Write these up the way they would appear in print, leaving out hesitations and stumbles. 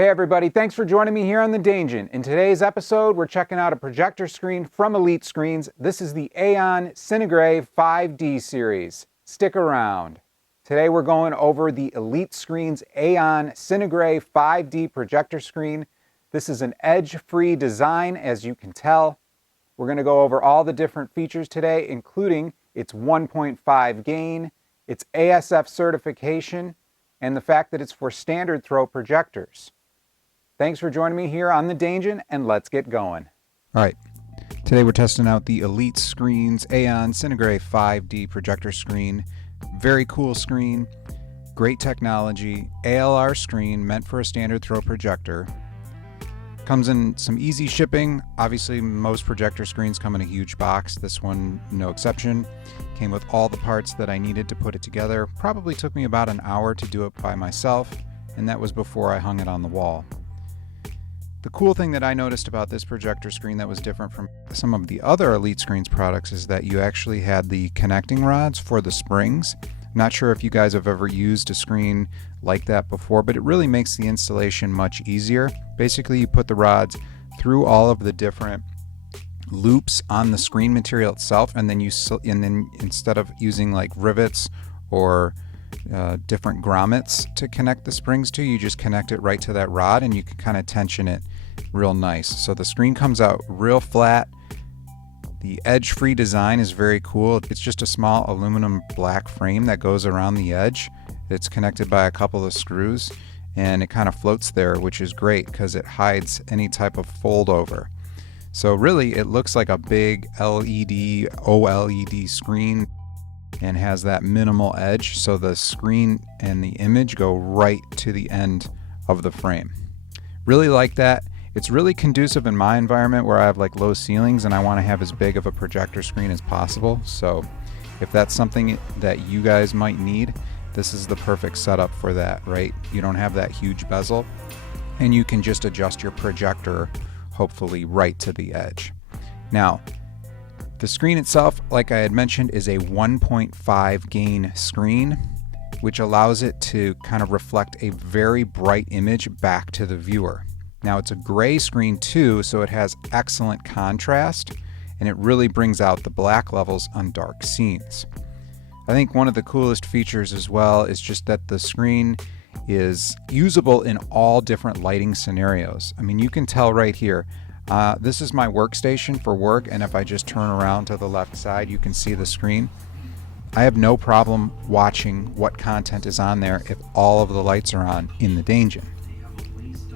Hey everybody, thanks for joining me here on the Dsangent. In today's episode, we're checking out a projector screen from Elite Screens. This is the Aeon CineGrey 5D series. Stick around. Today we're going over the Elite Screens Aeon CineGrey 5D projector screen. This is an edge-free design, as you can tell. We're going to go over all the different features today, including its 1.5 gain, its ASF certification, and the fact that it's for standard throw projectors. Thanks for joining me here on the Dsangent, and let's get going. All right, today we're testing out the Elite Screens Aeon CineGrey 5D projector screen. Very cool screen, great technology, ALR screen meant for a standard throw projector. Comes in some easy shipping. Obviously, most projector screens come in a huge box. This one, no exception. Came with all the parts that I needed to put it together. Probably took me about an hour to do it by myself, and that was before I hung it on the wall. The cool thing that I noticed about this projector screen that was different from some of the other Elite Screens products is that you actually had the connecting rods for the springs. I'm not sure if you guys have ever used a screen like that before, but it really makes the installation much easier. Basically, you put the rods through all of the different loops on the screen material itself, and then instead of using like rivets or different grommets to connect the springs to, you just connect it right to that rod, and you can kind of tension it real nice. So the screen comes out real flat. The edge-free design is very cool. It's just a small aluminum black frame that goes around the edge. It's connected by a couple of screws, and it kind of floats there, which is great because it hides any type of fold over. So really, it looks like a big LED, OLED screen and has that minimal edge, so the screen and the image go right to the end of the frame. Really like that. It's really conducive in my environment where I have like low ceilings and I want to have as big of a projector screen as possible. So if that's something that you guys might need, this is the perfect setup for that, right? You don't have that huge bezel, and you can just adjust your projector hopefully right to the edge. Now, the screen itself, like I had mentioned, is a 1.5 gain screen, which allows it to kind of reflect a very bright image back to the viewer. Now, it's a gray screen too, so it has excellent contrast, and it really brings out the black levels on dark scenes. I think one of the coolest features as well is just that the screen is usable in all different lighting scenarios. I mean, you can tell right here, this is my workstation for work, and if I just turn around to the left side, you can see the screen. I have no problem watching what content is on there if all of the lights are on in the Dsangent.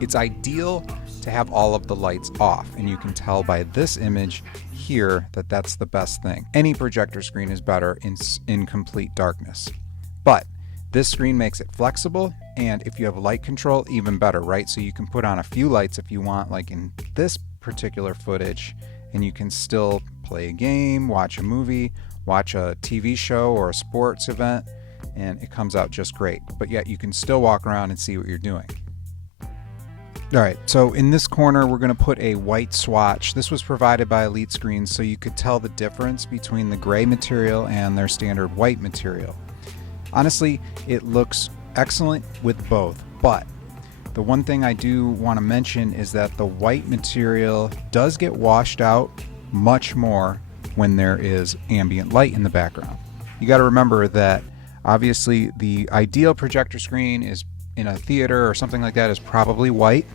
It's ideal to have all of the lights off, and you can tell by this image here that that's the best thing. Any projector screen is better in complete darkness. But this screen makes it flexible, and if you have light control, even better, right? So you can put on a few lights if you want, like in this particular footage, and you can still play a game, watch a movie, watch a TV show or a sports event, and it comes out just great. But yet you can still walk around and see what you're doing. All right, so in this corner, we're going to put a white swatch. This was provided by Elite Screens, so you could tell the difference between the gray material and their standard white material. Honestly, it looks excellent with both, but the one thing I do want to mention is that the white material does get washed out much more when there is ambient light in the background. You got to remember that obviously the ideal projector screen is in a theater or something like that is probably white.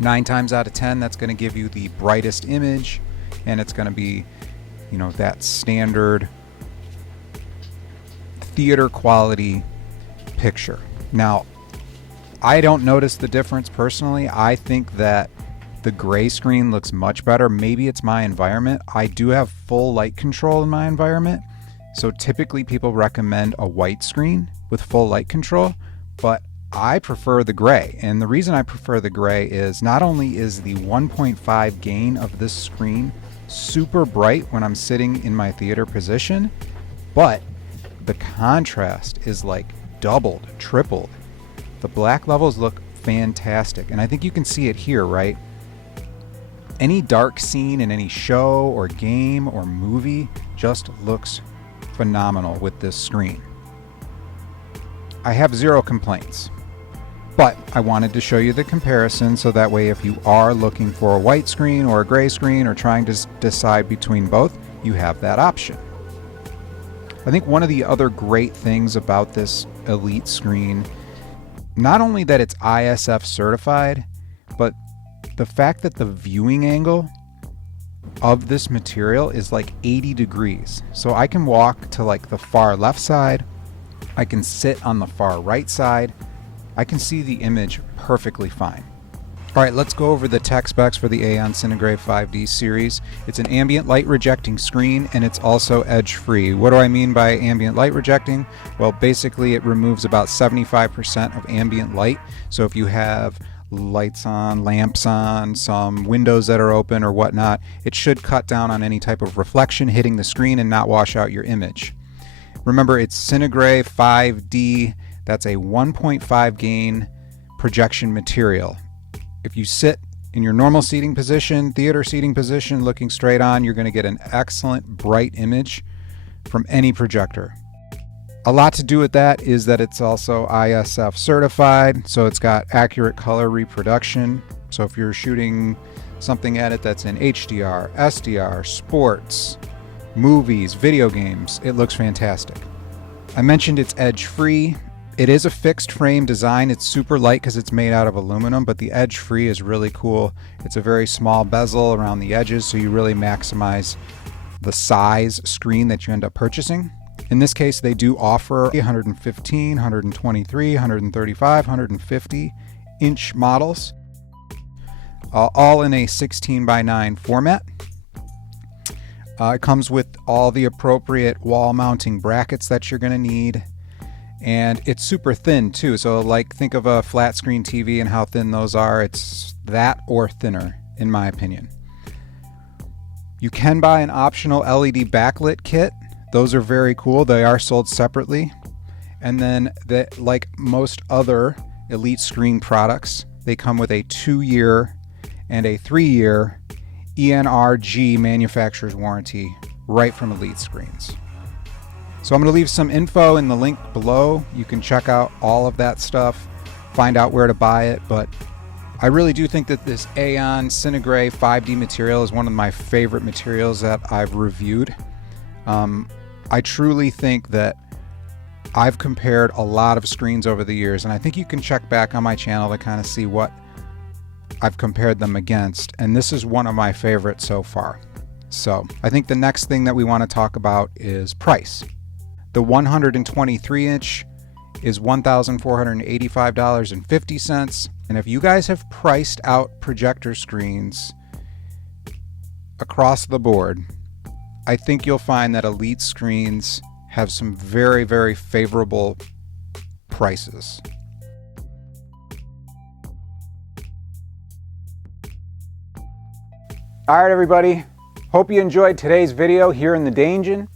9 times out of 10, that's going to give you the brightest image, and it's going to be, you know, that standard theater quality picture. Now, I don't notice the difference personally. I think that the gray screen looks much better. Maybe it's my environment. I do have full light control in my environment, so typically people recommend a white screen with full light control, but I prefer the gray. And the reason I prefer the gray is not only is the 1.5 gain of this screen super bright when I'm sitting in my theater position, but the contrast is like doubled, tripled. The black levels look fantastic, and I think you can see it here, right? Any dark scene in any show or game or movie just looks phenomenal with this screen. I have zero complaints. But I wanted to show you the comparison so that way if you are looking for a white screen or a gray screen or trying to decide between both, you have that option. I think one of the other great things about this Elite screen, not only that it's ISF certified, but the fact that the viewing angle of this material is like 80 degrees. So I can walk to like the far left side, I can sit on the far right side, I can see the image perfectly fine. All right, let's go over the tech specs for the Aeon CineGrey 5D series. It's an ambient light rejecting screen and it's also edge free. What do I mean by ambient light rejecting? Well, basically it removes about 75% of ambient light. So if you have lights on, lamps on, some windows that are open or whatnot, it should cut down on any type of reflection hitting the screen and not wash out your image. Remember, it's CineGrey 5D. That's a 1.5 gain projection material. If you sit in your normal seating position, theater seating position, looking straight on, you're going to get an excellent bright image from any projector. A lot to do with that is that it's also ISF certified, so it's got accurate color reproduction. So if you're shooting something at it that's in HDR, SDR, sports, movies, video games, it looks fantastic. I mentioned it's edge free. It is a fixed frame design. It's super light because it's made out of aluminum, but the edge free is really cool. It's a very small bezel around the edges, so you really maximize the size screen that you end up purchasing. In this case, they do offer 115, 123, 135, 150 inch models, all in a 16:9 format. It comes with all the appropriate wall mounting brackets that you're going to need. And it's super thin too, so like think of a flat screen TV and how thin those are. It's that or thinner in my opinion. You can buy an optional LED backlit kit. Those are very cool. They are sold separately. And then like most other Elite screen products, they come with a 2-year and a 3-year ENRG manufacturer's warranty right from Elite screens. So I'm going to leave some info in the link below. You can check out all of that stuff, find out where to buy it, but I really do think that this Aeon CineGrey 5D material is one of my favorite materials that I've reviewed. I truly think that I've compared a lot of screens over the years, and I think you can check back on my channel to kind of see what I've compared them against, and this is one of my favorites so far. So I think the next thing that we want to talk about is price. The 123 inch is $1,485.50. And if you guys have priced out projector screens across the board, I think you'll find that Elite screens have some very, very favorable prices. All right, everybody. Hope you enjoyed today's video here in the Danger.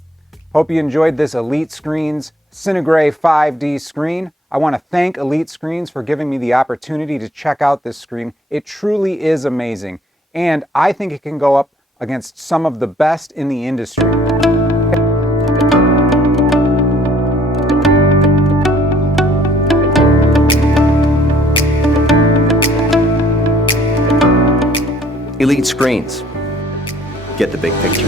Hope you enjoyed this Elite Screens CineGrey 5D screen. I want to thank Elite Screens for giving me the opportunity to check out this screen. It truly is amazing, and I think it can go up against some of the best in the industry. Elite Screens. Get the big picture.